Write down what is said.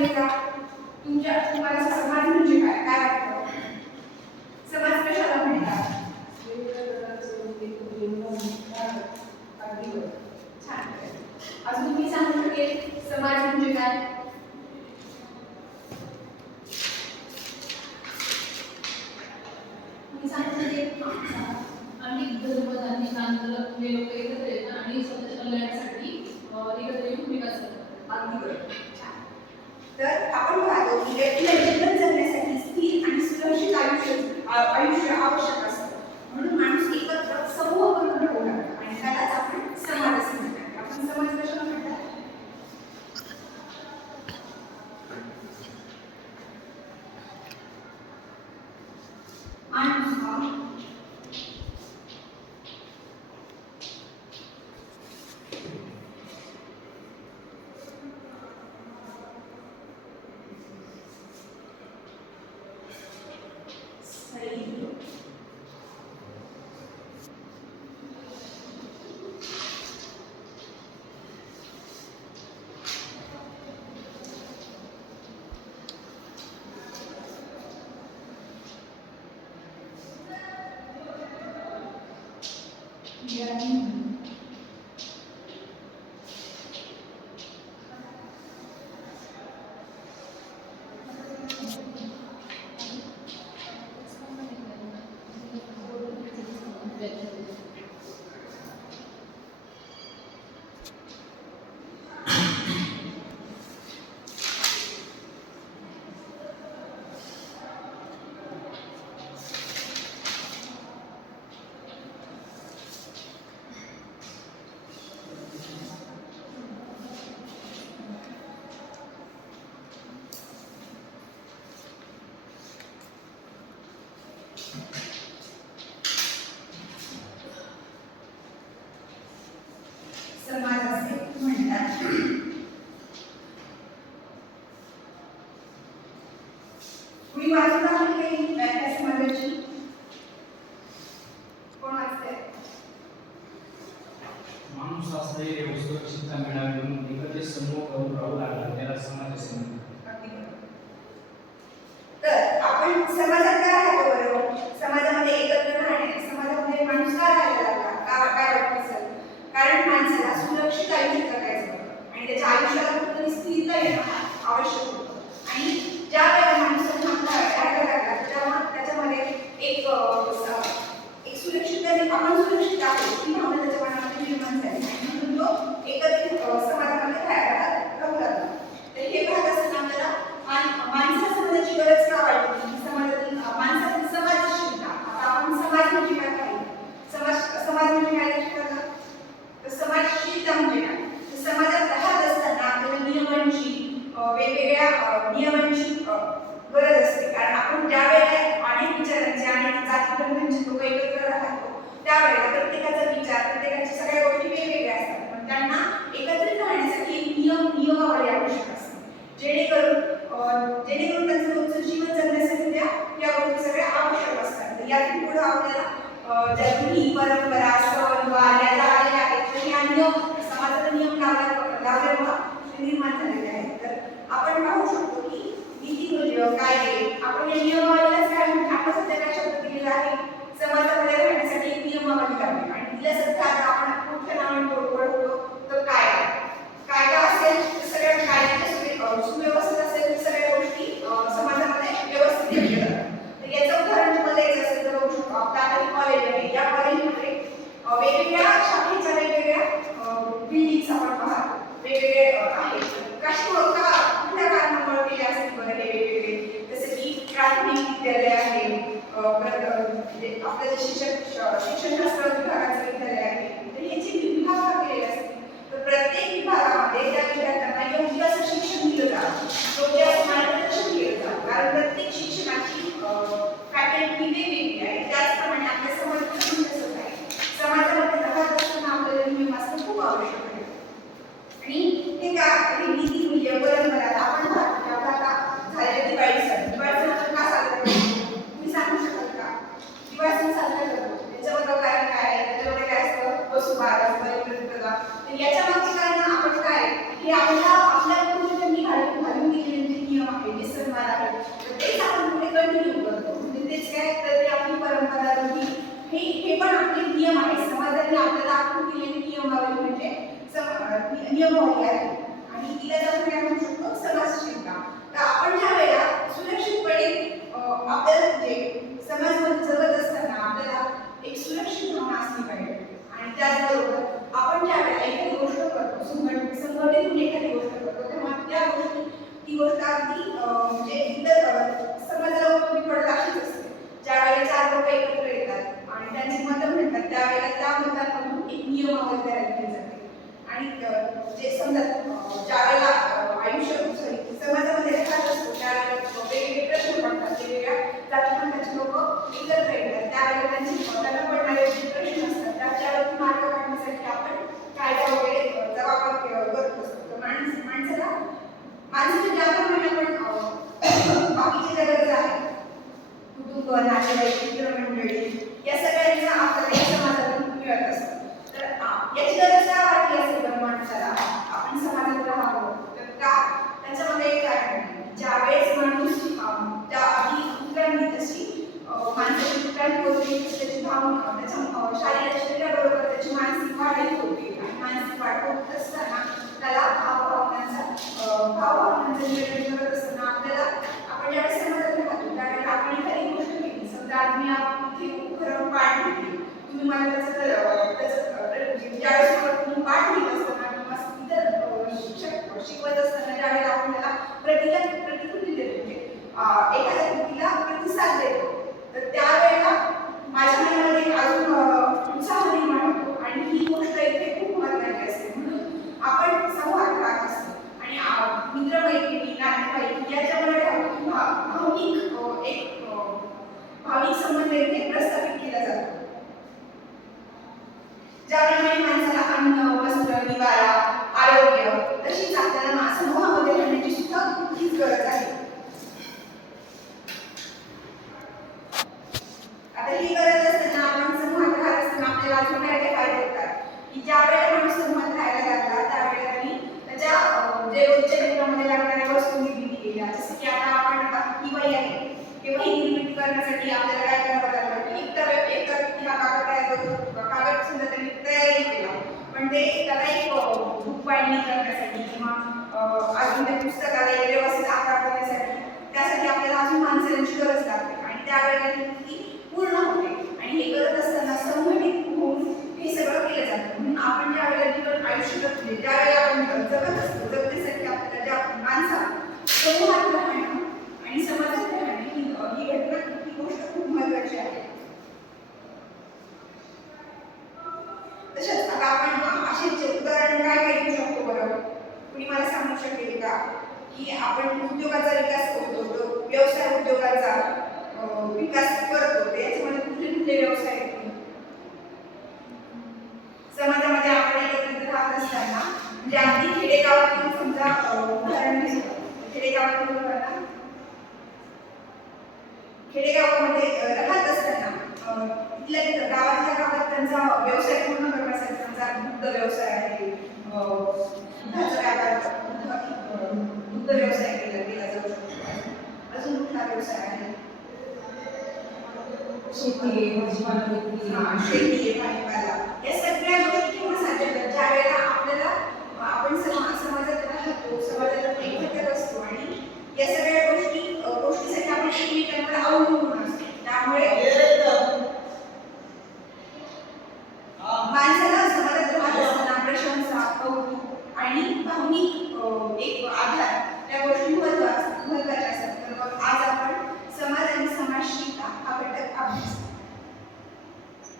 म्हणजे का तुम्हाला समाज म्हणजे काय काय वाटतं? समाज कशाला म्हणतात? छान. अजून मी सांगू शकेल समाज म्हणजे काय? मी सांगू शकेल अनेक धर्म धार्मिक आंदोलक लोक एकत्र येतात आणि स्वतःच्या कल्याणासाठी एकत्र येऊन विकास करतात. अगदी बरोबर. छान. तर आपण पाहतो की व्यक्तीला जीवन जगण्यासाठी स्थिर आणि सुरक्षित आयुष्य आवश्यक असतं. म्हणून माणूस एकत्र समूह करून राहू लागतो आणि त्यालाच आपण समाज असं म्हणतात. आपण समाज कशाला म्हणतात? माणूस समाज असे म्हणतात. मी वाचत आहे काही व्याख्या समाजाची. कोण वाचते? माणूस असलेले सुरक्षितता मिळावी म्हणून एकत्रित समूह करून राहू लागला त्याला समाज असे म्हणतात. तर आपण समाजात काय राहतो बरोबर? समाजामध्ये एकत्र राहणे, समाजामध्ये माणूस का राहायला लागला? काय वाटतं असेल? कारण माणसाला सुरक्षित आयुष्य जगायचं होतं आणि त्याच्या आयुष्याला कुठेतरी स्थिरता येणं आवश्यक होतं. आणि ज्या वेळेला माणसाला राहायला लागला तेव्हा त्याच्यामध्ये एक सुरक्षितता, आपण सुरक्षित आहोत ही भावना त्याच्या मनामध्ये निर्माण झाली आणि म्हणून तो एकत्रित समाजामध्ये राहू लागला. तर हे पाहत असताना आपल्याला माणसाला समाजाची गरज का वाटली? समाजातील माणसातील समाजशीलता. आता आपण समाज म्हणजे काय पाहिलं? समाज म्हणजे काय शिकवलं? तर समाजशीलता म्हणजे काय? तर समाजात राहत असताना आपल्याला नियमांची वेगवेगळ्या नियमांची गरज असते. कारण आपण ज्या वेळेला अनेक विचारांचे अनेक जाती धर्मांचे लोक एकत्र राहतो त्यावेळेला प्रत्येकाचा विचार, प्रत्येकाच्या सगळ्या गोष्टी वेगवेगळ्या असतात. पण त्यांना एकत्रित राहण्यासाठी एक नियमावली आवश्यक असते. जेणेकरून त्यांचं रोजचं जीवन जगण्यासाठी या गोष्टी सगळ्या आवश्यक असतात. तर यातून पुढे आपल्याला ज्या रूढी, परंपरा, सण, वार या आलेल्या आहेत तर या समाजाचा नियम लावल्यामुळे निर्माण झालेले आहेत. तर आपण पाहू शकतो की नीतिमूल्य, कायदे, आपण या नियमावलीलाच काय म्हणतो? आपण सध्या काय शब्द दिलेला आहे? समाजामध्ये राहण्यासाठी एक नियमावली लावली आणि तिला सध्या आता आपण कुठल्या नावाने ओळखतो? तर कायदा असेल तर सगळ्या कायद्याच्या सुव्यवस्थित असेल तर सगळ्या गोष्टी समाजामध्ये व्यवस्थित केल्या जातात. तर याचं उदाहरण तुम्हाला द्यायचं असेल तर बघू शकतो. आपल्या आता कॉलेज आहे, या कॉलेजमध्ये वेगवेगळ्या शाखेच्या वेगवेगळ्या बिल्डिंग्स आपण पाहतो, वेगवेगळे आहेत. कशामुळे का कुठल्या कारणामुळे केले असतील बरं हे वेगवेगळे? जसं की प्राथमिक विद्यालय आहे, आपलं जे शिक्षणशास्त्र विभागाचं विद्यालय आहे, करण्यासाठी आपण कायदा वगैरे चा वापर करत असतो. तर माणसाच्या ज्याप्रमाणे आपण बाकीची ज्या गरजा आहेत, कुटुंब, नातेवाईक, मित्रमंडळी या सगळ्यांचा आपल्याला या समाजातून मिळत असतं. तर याची गरज का वाटली असेल बरं माणसाला आपण समाजात राहावं? तर का त्याच्यामध्ये एक कारण आहे. ज्यावेळेस माणूस त्या आधी उत्क्रांती तशी माणसाची उत्क्रांती होती, त्याची भावना त्याच्या शरीराबरोबर त्याची मानसिक वाढही होती आणि मानसिक वाढ होत असताना त्याला भावभावनांचं नियोजन करत असताना आपल्याला आपण ज्यावेळेस समाजात राहतो त्यावेळेला आपण एखादी गोष्ट केली, समजा मी इथे खरं पाठ घेतली, तुम्ही मला ज्यावेळेस तुम्ही पाठ घेत असताना किंवा इतर शिक्षक शिकवत असताना ज्यावेळेला आपण त्याला प्रतिकृती देतो, म्हणजे एखाद्या कृतीला प्रतिसाद देतो, तर त्यावेळेला माझ्या मनामध्ये अजून उत्साह निर्माण होतो आणि ही गोष्ट इथे खूप महत्त्वाची असते. म्हणून आपण संवाद राहत असतो आणि मित्रमैत्रिणी, नातेवाईक याच्यामुळे भावनिक संबंध इथे प्रस्थापित केला जातो. ज्याप्रमाणे माणसाला अन्न, वस्त्र, निवारा, आरोग्य तशीच आपल्याला समूहामध्ये राहण्याची सुद्धा तितकीच गरज आहे. आता ही गरज असताना आपण समूहात राहत असताना आपल्याला अजून काय फायदे होतात की ज्या वेळेला माणूस समूहात राहायला लागला त्यावेळेला त्यांनी त्याच्या जे रोजच्या जीवनामध्ये लागणाऱ्या वस्तू निर्मिती केल्या. जसं की आता आपण ही वही आहे, ही वही निर्मिती करण्यासाठी आपल्याला काय करावं लागलं की एक व्यक्ती हा कागद तयार करतो, कागद सुद्धा त्यांनी तयारही केला, पण ते त्याला एक बुक बाइंडिंग करण्यासाठी किंवा अजून त्या पुस्तकाला एक व्यवस्थित आकार देण्यासाठी त्यासाठी आपल्याला अजून माणसांची गरज लागते आणि त्यावेळेला ती पूर्ण होते. आणि हे करत असताना संघटित होऊन हे सगळं केलं जातं. म्हणून आपण ज्या वेळेला जीवन आयुष्य जगतो त्यावेळेला आपण जगत असतो, जगण्यासाठी आपल्याला ज्या माणसा समूहात राहणं आणि समाजात राहणं ही घटना ही गोष्ट खूप महत्त्वाची आहे. तसंच आता आपण असे उदाहरण काय घेऊ शकतो बरं? कुणी मला सांगू शकेल का की आपण उद्योगाचा विकास करतो, व्यवसाय उद्योगाचा विकास करतो, याच्यामध्ये कुठले कुठले व्यवसाय येतील? समाजामध्ये आपण एकत्रित राहत असताना म्हणजे अगदी खेडेगावातील समजा उदाहरण घेतो. खेडेगावातील लोकांना खेडेगावामध्ये राहत असताना तिथल्या गावातल्या गावात त्यांचा व्यवसाय पूर्ण करण्यासाठी त्यांचा दुग्ध व्यवसाय आहे, दुधाचा व्यापार दुग्ध व्यवसाय केला जाऊ शकतो. अजून कुठला व्यवसाय आहे? शेती आहे, भाजीपाला, शेती, भाजीपाला या सगळ्या गोष्टी केव्हा साध्य होतात? ज्या वेळेला आपण समाजात राहतो, समाजात एक घटक असतो आणि या सगळ्या गोष्टीसाठी आपण एकमेकांवर अवलंबून असतो. त्यामुळे माणसाला समाजात राहत असताना प्रशंसा, कौतुक आणि भावनिक एक आधार त्या गोष्टी महत्त्वाच्या